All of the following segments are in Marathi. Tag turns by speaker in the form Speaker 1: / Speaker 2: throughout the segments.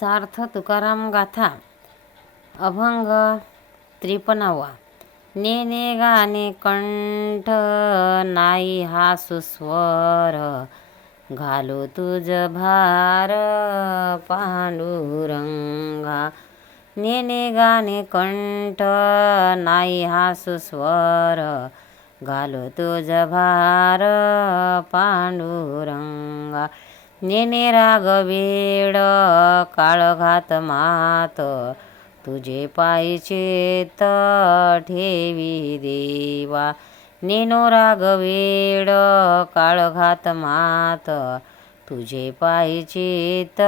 Speaker 1: सार्थ तुकाराम गाथा अभंग त्रिपणावा. नेने गाणे कंठ नाही हा सुस्वर. घालू तुझ भार पांडुरंगा. नेने गाणे कंठ नाही हा सुस्वर. घालू तुझ भार पांडुरंगा. नेने राग वेड काळघात मात. तुझे पायचेत ठेवी देवा. नेनो राग वेड काळघात मात. तुझे पायचेत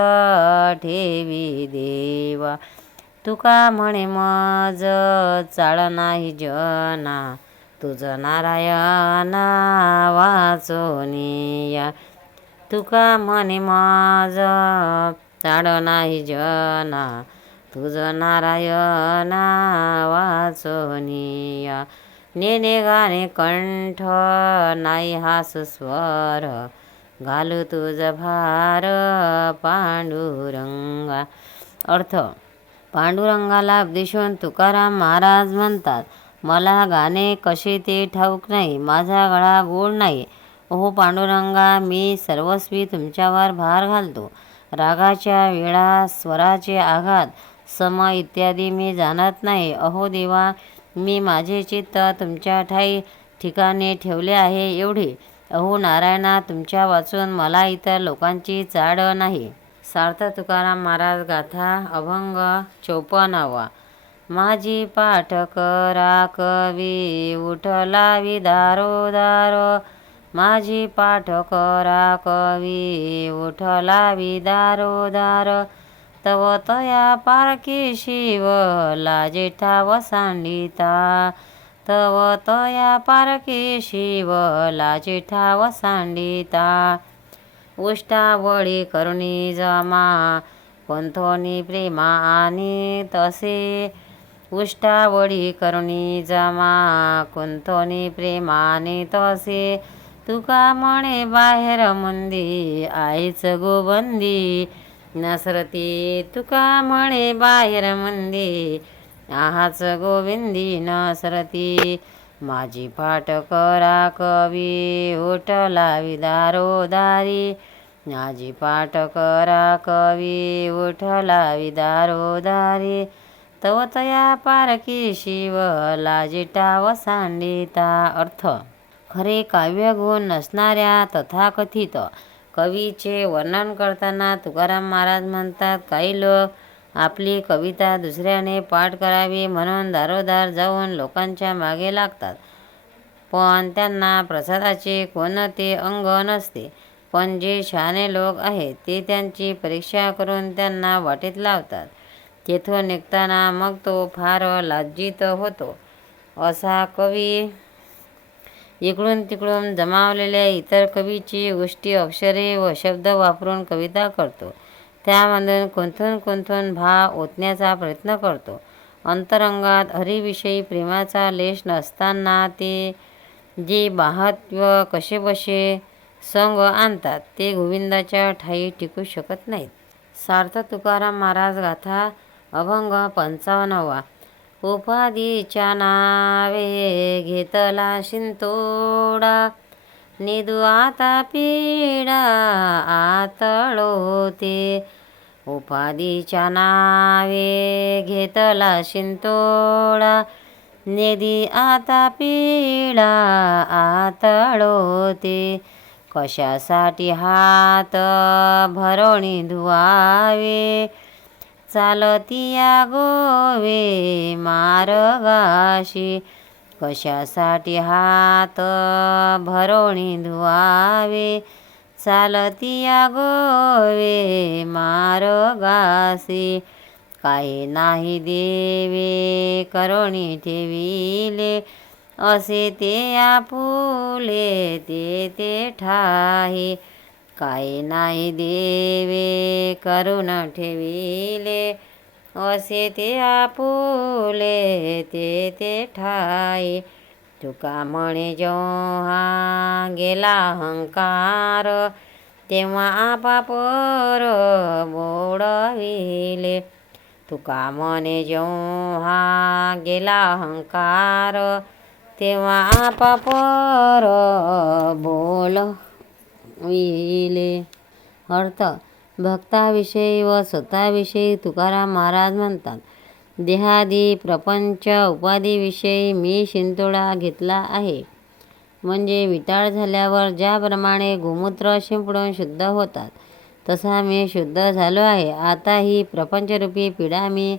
Speaker 1: ठेवी देवा. तुका म्हणे मज चाळ नाही जना. तुझ नारायणा वाचोनिया तुका म्हणे माझ चाड नाही जना तुझ नारायणा वाचोनिया. नेने गाणे कंठ नाही हास स्वर. घालू तुझ भार पांडुरंगा. अर्थ पांडुरंगाला दिसून तुकाराम महाराज म्हणतात मला गाणे कसे ते ठाऊक नाही माझा गळा गोड नाही ओ पांडुरंगा मी सर्वस्वी तुमच्यावर भार घालतो. रागाच्या वेळा स्वराचे आघात सम इत्यादी मी जाणत नाही. अहो देवा मी माझे चित्त तुमच्या ठाई ठिकाणी ठेवले आहे एवढे. अहो नारायणा तुमच्या वाचून मला इतर लोकांची चाड नाही. सार्थ तुकाराम महाराज गाथा अभंग चौपनावा. माझी पाठ करा कवी उठला विदारो माझी पाठ करा कवी उठला विदारो दार. तव तया पारखी शिव लाजेठा वसांडिता. तव तया पारखी शिव लाजेठा वसांडिता. उष्टावळी करुणी जमा कोणथोनी प्रेमा आणि तसे. उष्टावळी करुणी जमा कोणथोनी प्रेमाने तसे. तुका म्हणे बाहेर मंदी आईच गोबंदी. नसरती तुका म्हणे बाहेर मंदी. आहाच गोविंदी नसरती. माझी पाठ करा कवी उठला विदारो दारी माझी पाठ करा कवी उठला विदारो दारी तवतया पारकी शिव लाजिटा वसांडिता अर्थ. खरे काव्यगुण नसणाऱ्या तथाकथित कवीचे वर्णन करताना तुकाराम महाराज म्हणतात काही लोक आपली कविता दुसऱ्याने पाठ करावी म्हणून दारोदार जाऊन लोकांच्या मागे लागतात. पण त्यांना प्रसादाचे कोणते अंग नसते. पण जे शहाणे लोक आहेत ते त्यांची परीक्षा करून त्यांना वाटेत लावतात. तेथून निघताना मग तो फार लाज्जित होतो. असा कवी इकडून तिकडून जमावलेल्या इतर कवीची गोष्टी अक्षरे व शब्द वापरून कविता करतो. त्यामधून कोणथून कोणथून भाव ओतण्याचा प्रयत्न करतो. अंतरंगात हरीविषयी प्रेमाचा लेश नसताना ते जे बाहत व कसेबसे संग आणतात ते गोविंदाच्या ठाई टिकू शकत नाहीत. सार्थ तुकाराम महाराज गाथा अभंग पंचावन्नवा. उपाधीच्या नावे घेतला शिंतोडा. निदू आता पीडा आतळोते. उपाधीच्या नावे घेतला शिंतोडा. निधी आता पीडा आतळोते. कशासाठी हात भरवणी धुवावे? चालतिया गोवे मारगाशी. कशासाठी हात भरवणी धुवावे? चालतिया गोवे मारगासी काही नाही देवे करुणी ठेविले. असे ते आपुले ते ते ठाही. काही नाही देवे करून ठेविले असे ते आपुले ते ते ठाई तुका म्हणे जेव्हा गेला अहंकार तेव्हा आपापर बोडविले तुका म्हणे जेव्हा गेला अहंकार तेव्हा आपापर बोलविले अर्थ भक्ताविषयी व स्वतःविषयी तुकाराम महाराज म्हणतात देहादी प्रपंच उपाधीविषयी मी शिंतोडा घेतला आहे. म्हणजे विटाळ झाल्यावर ज्याप्रमाणे गोमूत्र शिंपडून शुद्ध होतात तसा मी शुद्ध झालो आहे. आता ही प्रपंचरूपी पिढा मी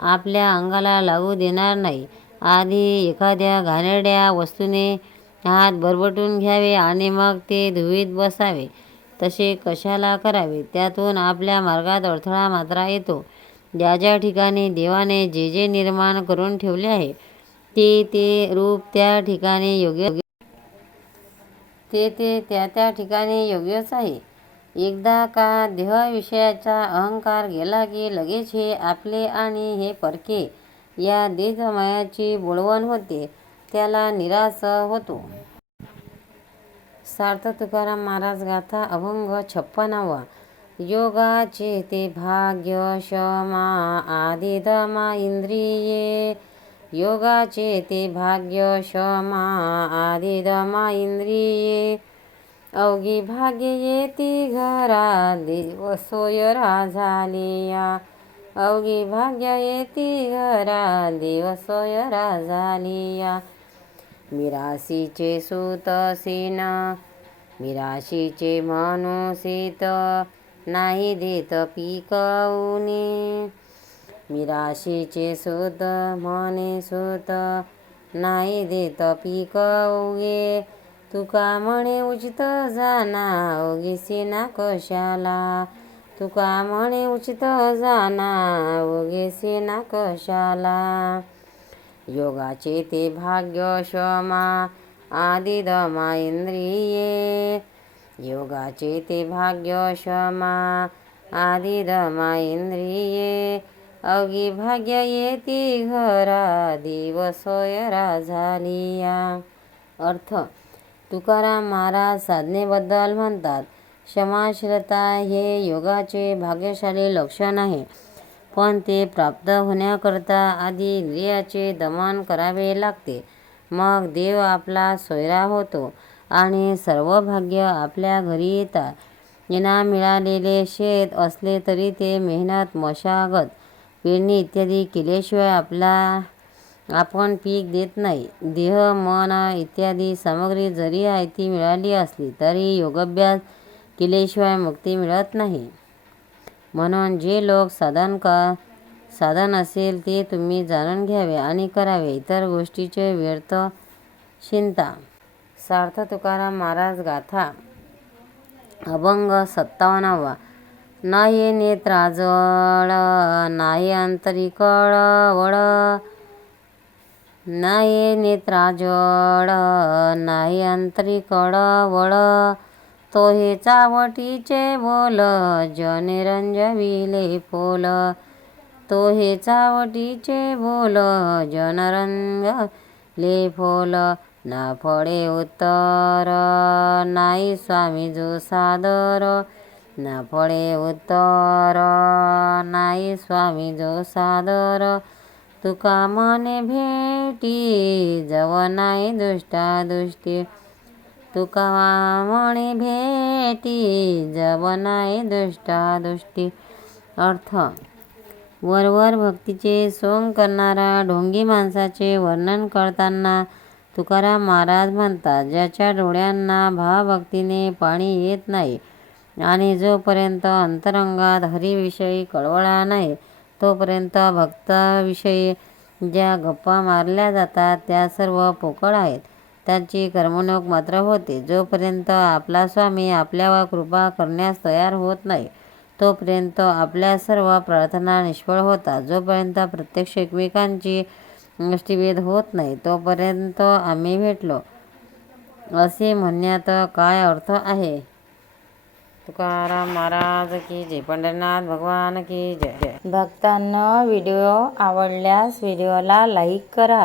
Speaker 1: आपल्या अंगाला लागू देणार नाही. आधी एखाद्या घाणेरड्या वस्तूने हात बरबटून घ्यावे आणि मग ते धुवीत बसावे. तसे कशाला करावे? त्यातून आपल्या मार्गात अडथळा मात्र येतो. ज्या ज्या ठिकाणी देवाने जे जे निर्माण करून ठेवले आहे ते ते रूप त्या ठिकाणी योग्य ते ते त्या त्या ठिकाणी योग्यच आहे. एकदा का देहविषयाचा अहंकार गेला की लगेच हे आपले आणि हे परके या देहमायाची बोळवण होते. त्याला निराश होतो. सार्थ तुकाराम महाराज गाथा अभंग छप्पनावा. योगाचे ते भाग्य क्षमा आदिदमा इंद्रिये. योगाचे ते भाग्य क्षमा आदिदमा इंद्रिये. अवघी भाग्य येती घरा देव सोयरा झालिया अवघी भाग्य येती घरा देव सोयरा झालिया मिराशीचे सुत सेना मिराशीचे मनुसीत नाही देत पिकवणे मिराशीचे सुत म्हणे सुत नाही देत पिकवगे तुका म्हणे उचित जाना ओगेसी सेना कशाला तुका म्हणे उचित जाना ओगे सेना कशाला योगाचे ते भाग्य शमा आदिदमा इंद्रिये योगाचे ते भाग्य शमा आदिदमा इंद्रिये अवघी भाग्य येती घरा दिवसोयरा झालिया अर्थ तुकाराम महाराज साधनेबद्दल म्हणतात क्षमाशीलता हे योगाचे भाग्यशाली लक्षण आहे. पण ते प्राप्त होण्याकरता आधी इंद्रियाचे दमन करावे लागते. मग देव आपला सोयरा होतो आणि सर्व भाग्य आपल्या घरी येतात. इनाम मिळालेले शेत असले तरी ते मेहनत मशागत पेरणी इत्यादी केल्याशिवाय आपला आपण पीक देत नाही. देह मन इत्यादी सामग्री जरी आयती मिळाली असली तरी योगाभ्यास केल्याशिवाय मुक्ती मिळत नाही. म्हणून जे लोक साधन का साधन असेल ते तुम्ही जाणून घ्यावे आणि करावे. इतर गोष्टीचे व्यर्थ चिंता सार्थ तुकाराम महाराज गाथा. अभंग सत्तावन्नावा नाही नेत्राजळ नाही आंतरिकळ वळ नाही नेत्राजळ नाही आंतरिकळ वळ तो हे चावटीचे बोल जने रंजविले पोल. तो हे चावटीचे बोल जनरंग ले फोल. ना फळे उत्तर नाही स्वामी जो सादर. ना फळे उत्तर नाही स्वामी जो सादर. तुका मने भेटी जव नाही दुष्टा दुष्टी तुका वामणी भेटी जव नाही दुष्टा दुष्टी अर्थ वरवर भक्तीचे सोंग करणारा ढोंगी माणसाचे वर्णन करताना तुकाराम महाराज म्हणतात ज्याच्या डोळ्यांना भावभक्तीने पाणी येत नाही आणि जोपर्यंत अंतरंगात हरीविषयी कळवळा नाही तोपर्यंत भक्ताविषयी ज्या गप्पा मारल्या जातात त्या सर्व पोकळ आहेत. त्यांची करमणूक मात्र होते. जोपर्यंत आपला स्वामी आपल्यावर कृपा करण्यास तयार होत नाही तोपर्यंत आपल्या सर्व प्रार्थना निष्फळ होतात. जोपर्यंत प्रत्यक्ष एकमेकांची गोष्टीभेद होत नाही तोपर्यंत आम्ही भेटलो. असे म्हणण्यात काय अर्थ आहे? तुकाराम महाराज की जय. पंढरनाथ भगवान की जय.
Speaker 2: भक्तांना व्हिडिओ आवडल्यास व्हिडिओला लाईक करा.